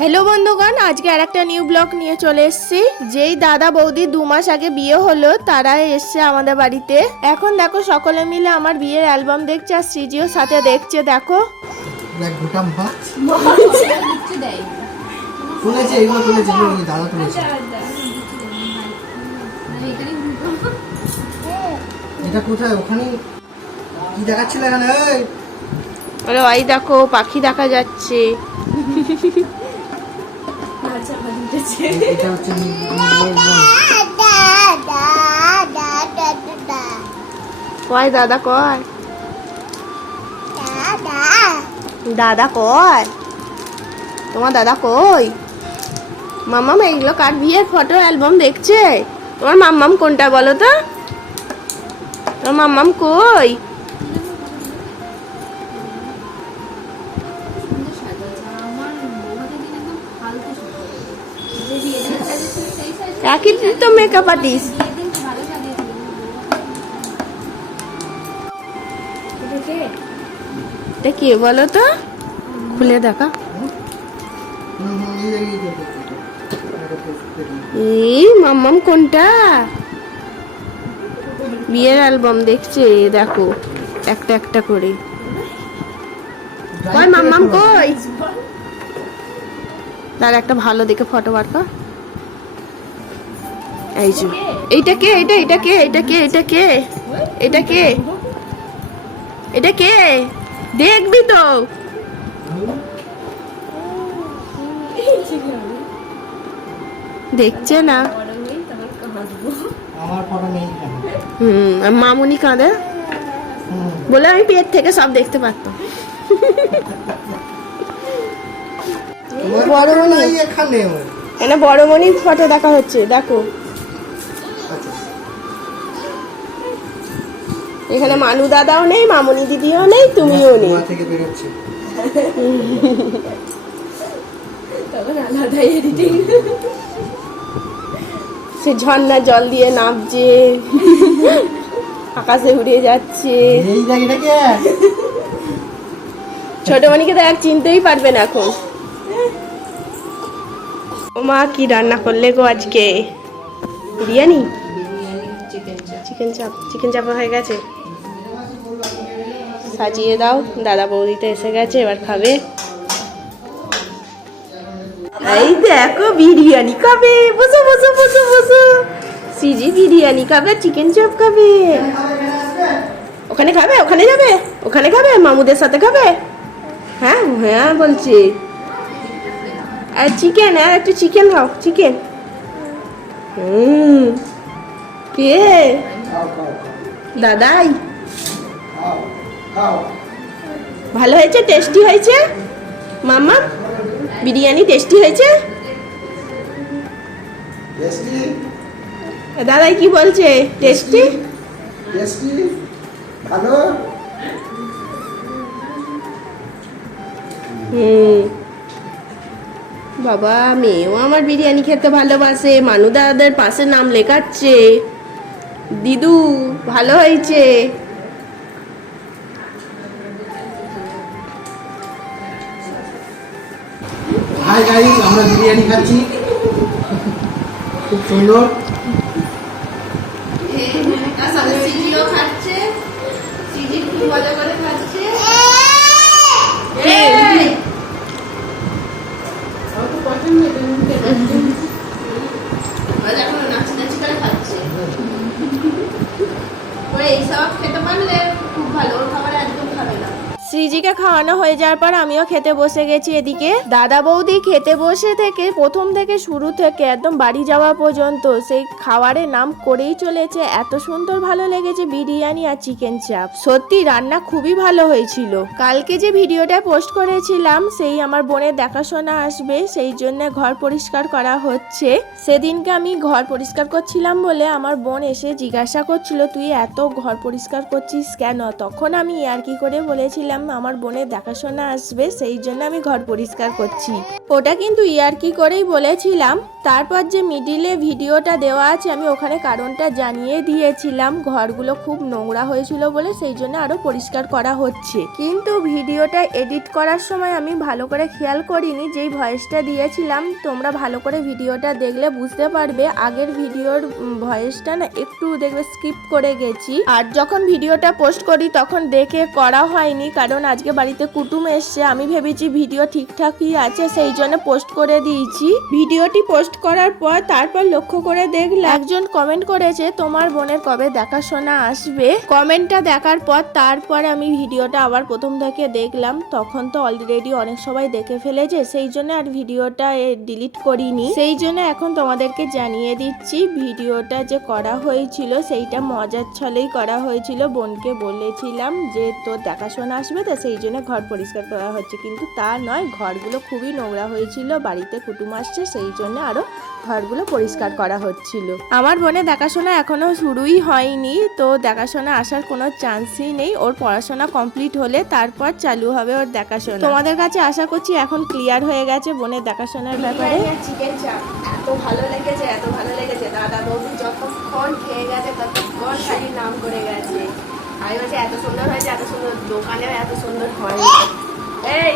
Hello বন্ধুগণ আজকে আর একটা নিউ ব্লগ নিয়ে চলে এসেছি। যেই দাদা বৌদি দু মাস আগে বিয়ে হলো তারা এসছে আমাদের বাড়িতে। এখন দেখো সকলে মিলে আমার বিয়ের অ্যালবাম দেখছে আর সৃজিও সাথে দেখছে দেখো। এটা কোথায়? ওখানে কি দেখাচ্ছিল এখানে? ওই দেখো পাখি দেখা যাচ্ছে। এটা হচ্ছে নি- নির্মল বন। কয় দাদা কয়? দাদা কয়? তোমার দাদা কই? মাম্মাম এইগুলো কার বিয়ের ফটো অ্যালবাম দেখছে? তোমার মাম্মাম কোনটা বলো তো? তোমার মাম্মাম কই? একই তো মেকআপ আর্টিস্ট এটা কে বলো তো খুলে দেখি। এই মাম্মাম কোনটা বিয়ের অ্যালবাম দেখছে দেখো। একটা একটা করে। কই মাম্মাম কই? তার একটা ভালো দেখে ফটো বার কর। এই যে এইটা কে এটা এটা কে এটা কে এটা কে এটা কে এটা কে? দেখবি তো। দেখছে না। হুম মামুনি কাঁদে? বলে আমি পেট থেকে সব দেখতে পারতাম। বড় মনি। এখানে বড় মনির ফটো দেখা হচ্ছে দেখো। এখানে মানু দাদাও নেই মামুনি দিদিও নেই তুমিও নেই। সে ঝর্ণা জল দিয়ে নামছে আকাশে উড়ে যাচ্ছে। ছোট মনিকে তো এক চিনতেই পারবে না এখন। ও মা কি রান্না করলে গো আজকে? বিরিয়ানি? চিকেন চাপ চিকেন চাপ হয়ে গেছে? সাজিয়ে দাও। দাদা বৌদিতে এসে গেছে, এবার খাবে। এই দেখো বিরিয়ানি খাবে। বসো বসো বসো বসো। সিজি বিরিয়ানি খাবে, চিকেন চপ খাবে। ওখানে খাবে, ওখানে যাবে, ওখানে খাবে, মামুদের সাথে খাবে। হ্যাঁ হ্যাঁ বলছি। আর চিকেন, আর একটু চিকেন খাও, চিকেন। হুম। কে? দাদাই। ভালো হয়েছে? টেস্টি হয়েছে? মামা বিরিয়ানি টেস্টি হয়েছে? দাদাই কি বলছে? টেস্টি টেস্টি ভালো? হুম। বাবা মেয়েও আমার বিরিয়ানি খেতে ভালোবাসে। মানু দাদাদের পাশে নাম লেখাচ্ছে। দিদু ভালো হয়েছে। হাই গাইস আমরা বিরিয়ানি খাচ্ছি। খুব সুন্দর। সিজিও খাচ্ছে। সিজি শ্রীজিকে খাওয়ানো হয়ে যাওয়ার পর আমিও খেতে বসে গেছি এদিকে। দাদা বৌদি খেতে বসে থেকে প্রথম থেকে শুরু থেকে একদম বাড়ি যাওয়া পর্যন্ত সেই খাবারের নাম করেই চলেছে। এত সুন্দর ভালো লেগেছে বিরিয়ানি আর চিকেন চাপ। সত্যি রান্না খুবই ভালো হয়েছিল। কালকে যে ভিডিওটা পোস্ট করেছিলাম, সেই আমার বোনের দেখাশোনা আসবে, সেই জন্য ঘর পরিষ্কার করা হচ্ছে। সেদিনকে আমি ঘর পরিষ্কার করছিলাম বলে আমার বোন এসে জিজ্ঞাসা করছিল, তুই এত ঘর পরিষ্কার করছিস কেন? তখন আমি আর কি করে বলেছিলাম আমার বোনের দেখাশোনা আসবে, সেই জন্য আমি ঘর পরিষ্কার করছি। ওটা কিন্তু ইয়ার কি করেই বলেছিলাম। তারপর যে মিডিলে ভিডিওটা দেওয়া আছে, আমি ওখানে কারণটা জানিয়ে দিয়েছিলাম। ঘরগুলো খুব নোংরা হয়েছিল বলে সেই জন্য আরও পরিষ্কার করা হচ্ছে। কিন্তু ভিডিওটা এডিট করার সময় আমি ভালো করে খেয়াল করিনি, যেই ভয়েসটা দিয়েছিলাম, তোমরা ভালো করে ভিডিওটা দেখলে বুঝতে পারবে। আগের ভিডিওর ভয়েসটা না একটু দেখবে স্কিপ করে গেছি। আর যখন ভিডিওটা পোস্ট করি, তখন দেখে করা হয়নি, কারণ আজকে বাড়িতে কুটুম এসছে। আমি ভেবেছি ভিডিও ঠিকঠাকই আছে, সেই জন্য পোস্ট করে দিয়েছি। ভিডিওটি পোস্ট করার পর তারপর লক্ষ্য করে দেখলাম একজন কমেন্ট করেছে, তোমার বোনের কবে দেখাশোনা আসবে? কমেন্টটা দেখার পর তারপর আমি ভিডিওটা আবার প্রথম থেকে দেখলাম। তখন তো অলরেডি অনেক সবাই দেখে ফেলেছে, সেই জন্য আর ভিডিওটা ডিলিট করিনি। সেই জন্য এখন তোমাদেরকে জানিয়ে দিচ্ছি, ভিডিওটা যে করা হয়েছিল, সেইটা মজার ছলেই করা হয়েছিল। বোনকে বলেছিলাম যে, তোর দেখাশোনা আসবে তো, সেই জন্য ঘর পরিষ্কার করা হচ্ছে। কিন্তু তা নয়, ঘরগুলো খুবই নোংরা হয়েছিল, বাড়িতে কুটুম আসছে, সেই জন্য আরও ঘরগুলো পরিষ্কার করা হচ্ছিল। আমার বোনের দেখাশোনা এখনও শুরুই হয়নি তো দেখাশোনা আসার কোনো চান্সই নেই। ওর পড়াশোনা কমপ্লিট হলে তারপর চালু হবে ওর দেখাশোনা। তোমাদের কাছে আশা করছি এখন ক্লিয়ার হয়ে গেছে বোনের দেখাশোনার ব্যাপারে। চিকেন চাপ এত ভালো লেগেছে এত ভালো লেগেছে। দাদা বৌদি যতক্ষণ খেয়ে গেছে ততক্ষণ খালি নাম করে গেছে। আমি বলছি এত সুন্দর হয়েছে এত সুন্দর দোকানেও এত সুন্দর হয় এই!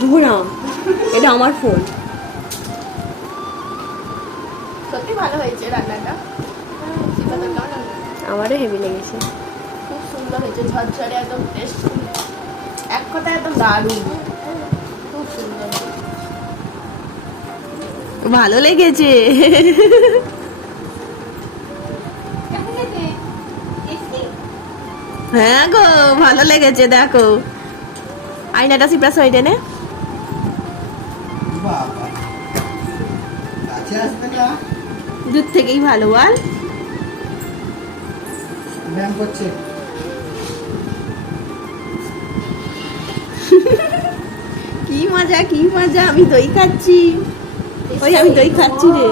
ধুরাম এটা আমার ফোন ভালো হয়েছে রান্নাটা? আমারও হেভি লেগেছে। খুব সুন্দর হয়েছে ঝরঝরে একদম টেস্ট এক কথা একদম দারুণ। খুব সুন্দর। ভালো লেগেছে। হ্যাঁ গো ভালো লেগেছে দেখো। আয়নাটা সিপা সাইডে নে। দূর থেকেই ভালো বল। করছে। কি মজা কি মজা আমি দই খাচ্ছি। ওই আমি দই খাচ্ছি রে।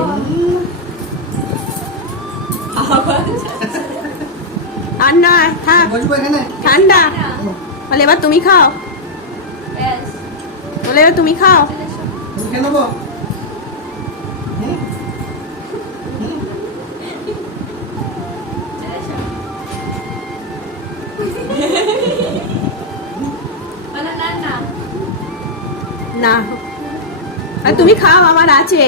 আর না থাক। ঠান্ডা। বলে এবার তুমি খাও। বলে এবার তুমি খাও। আর তুমি খাও, আমার আছে।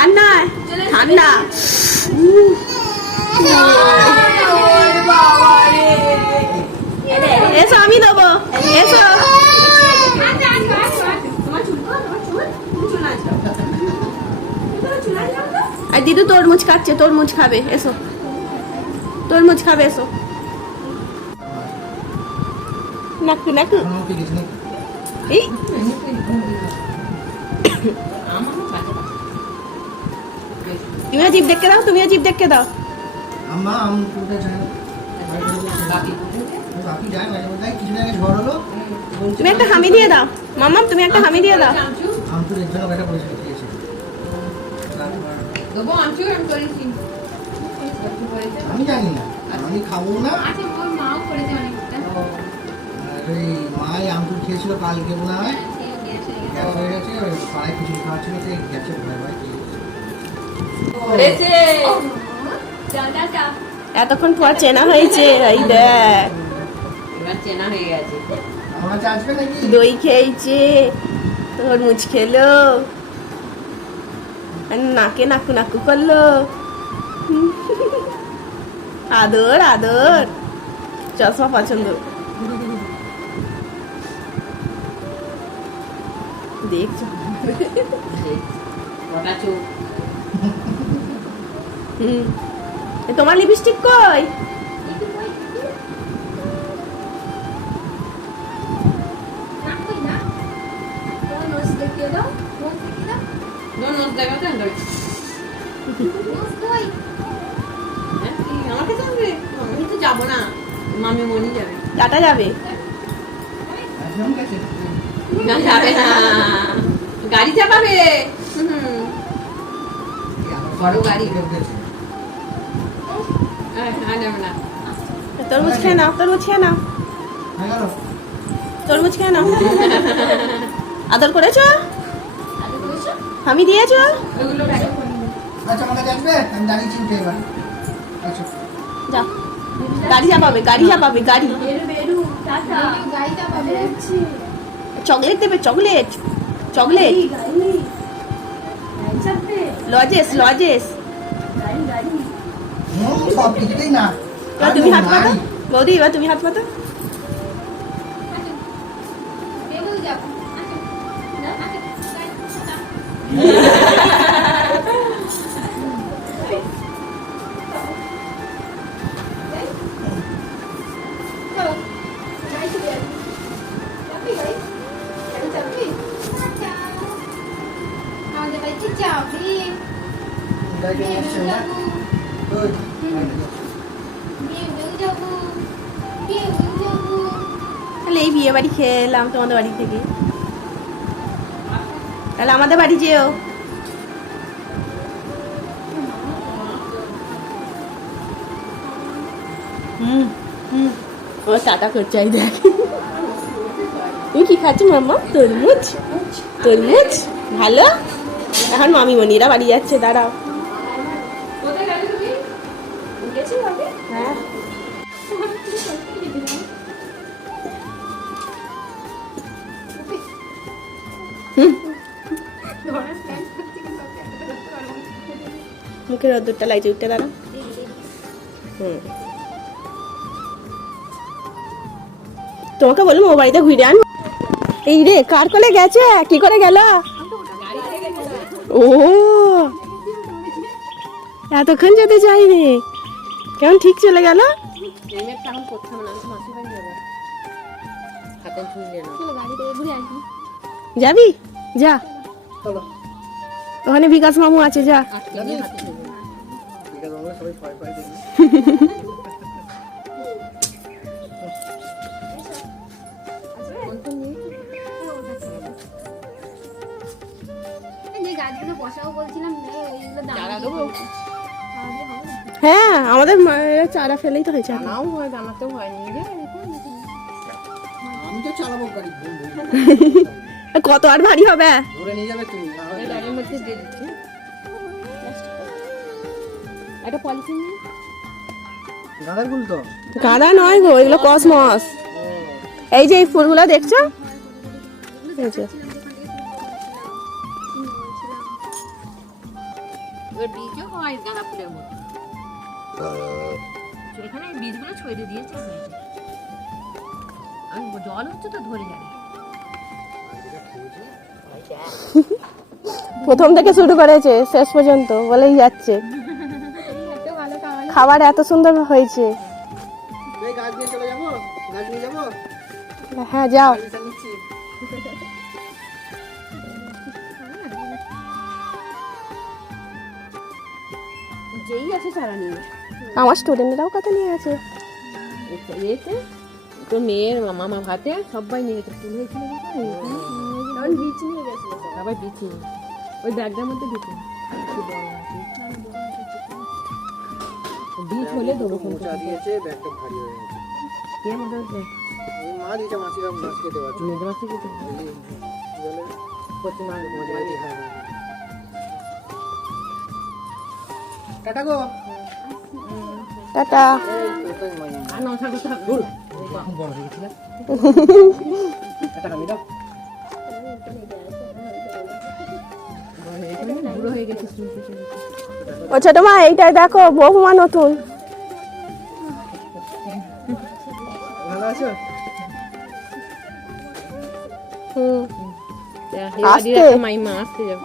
আর না ঠান্ডা। এসো, আমি দেবো। এসো। আর দিদু তরমুজ খাচ্ছে তরমুজ খাবে, এসো। তরমুজ খাবে, এসো। নাকু? নাকু এখনও কি কিছু নেই? এই তুমিও জিপ দেখকে দাও। তুমিও জিপ দেখকে দাও তুমি একটা হামি দিয়ে দাও। মাম্মা তুমি একটা হামি দিয়ে দাও। আম জানি না। আমি খাব না। খেয়েছিল কালকে মনে হয়। গ্যাস হয়ে গেছে ওই পাড়ায় কিছু খাওয়াচ্ছিল সে গ্যাসে ভয় ভয় এতক্ষণ পর চেনা হয়েছে এই দেখ। চেনা হয়ে গেছে। দই খেয়েছে তরমুজ খেলো আর নাকে নাকু নাকু করল। আদর আদর। চশমা পছন্দ। দেখছ? হুম। তোমার লিপস্টিক কই? হ্যাঁ যাব না মামি মনি যাবে। কাটা যাবে না যাবে না গাড়ি চাপাবে। হুম। বড় গাড়ি। তরমুজ খেয়ে নাও তরমুজ খেয়ে নাও। হয়ে তরমুজ কেন আদর করেছ? আমি দিয়েছ? যা গাড়ি চাপাবে গাড়ি চাপাবে গাড়ি। চকলেট দেবে চকলেট চকলেট লজেস লজেস এবার তুমি হাত পাতো বৌদি এবার তুমি হাত পাতো আমাদের তাহলে এই বিয়ে বাড়ি খেয়ে এলাম তোমাদের বাড়ি থেকে। তাহলে আমাদের বাড়ি যেও। হুম ও টাটা করছে, এই দেখ। তুমি কি খাচ্ছ, মাম্মা? তরমুজ? তরমুজ? ভালো? এখন মামিমণিরা বাড়ি যাচ্ছে, দাঁড়াও। হ্যাঁ মুখে রোদ্দুরটা লাগছে উঠতে হুম। তোমাকে বললাম ও বাড়িতে ঘুরে আন। এই রে, কার কোলে গেছে? কি করে গেল? ও। এতক্ষণ যেতে চাইনি। কেমন ঠিক চলে গেল? যাব। যা। ওখানে বিকাশ মামু আছে যা। বসাও বলছিলাম হ্যাঁ আমাদের মায়ের চারা ফেলেই তো হয়েছে। জানাও হয় জানাতেও হয়নি আমি তো চালাবো গাড়ি কত আর ভারী হবে ধরে নিয়ে যাবে তুমি না এই ব্যাগের মধ্যে দিয়ে দিচ্ছি একটা পলিথিন গাঁদার ফুল তো গাঁদা নয় গো এগুলো কসমস এই যে এই ফুলগুলো দেখছ বীজও হয় গাঁদা ফুলের মতো এখানে বীজগুলো ছড়িয়ে দিয়েছে হয়েছে আর জল হচ্ছে তো ধরে যাবে। প্রথম থেকে শুরু করেছে শেষ পর্যন্ত বলেই যাচ্ছে। খাবার এত সুন্দর হয়েছে। হ্যাঁ যাও। যেই আছে চারা নিয়ে। আমার স্টুডেন্টরাও কত নিয়ে আছে। এতে তো মেয়ের মামা ভাতে সবাই নিয়ে গেছে ফুল হয়েছিল তখন বীজ নিয়ে গেছিল সবাই বীজ নিয়ে। ওই ব্যাগটার মধ্যে ঢুকে। বীজ হলে দেবো ফোন চা দিয়েছে ব্যাগটা ভারী হয়ে গেছে। কে মতো হচ্ছে মা দিয়েছে মাসিরা মাছ খেতে পারছ। মেয়েদের মাসে কিছু বলে প্রতি মাস মজা হ্যাঁ হ্যাঁ টাটা গো। টাটা। ও ছোট মা এইটা দেখো বহুমা নতুন। হুম। আসতে? মাইমা আসতে যাবে।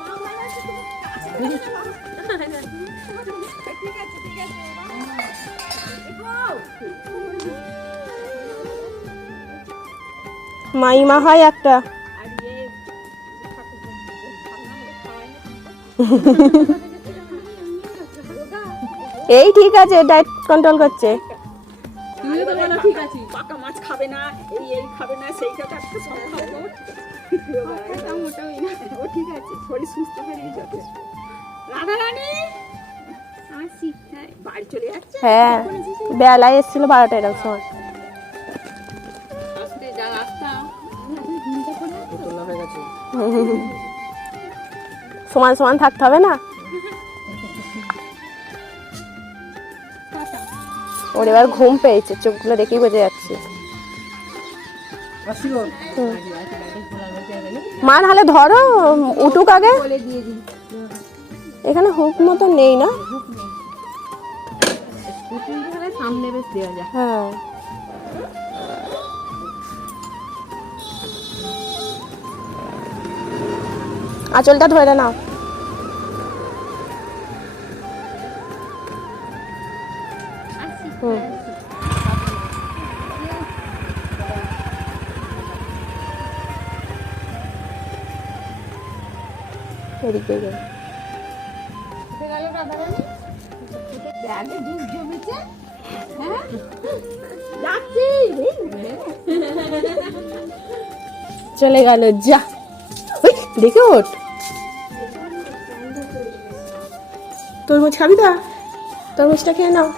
মাইমা হয় একটা। এই ঠিক আছে ডায়েট কন্ট্রোল করছে। তুমিও তো বলো ঠিক আছে পাকা মাছ খাবে না এই এই খাবে না সেইটা একটা সব খাব ও ঠিক আছে শরীর সুস্থ হয়ে যথেষ্ট রাধা রানী হ্যাঁ বেলায় এসেছিল বারোটা এরকম সময়। সমান সমান থাকতে হবে না? ওর এবার ঘুম পেয়েছে চোখগুলো দেখেই বোঝা যাচ্ছে। মা নাহলে ধরো উঠুক আগে। এখানে হুক মতো নেই না? সামনে বেশ দেওয়া যায়। হ্যাঁ। আঁচলটা ধরে নাও। হুম। এদিকে গেল। চলে গেল যা। দেখে ওঠ। তরমুজ খাবি তো? তরমুজটা খেয়ে নাও।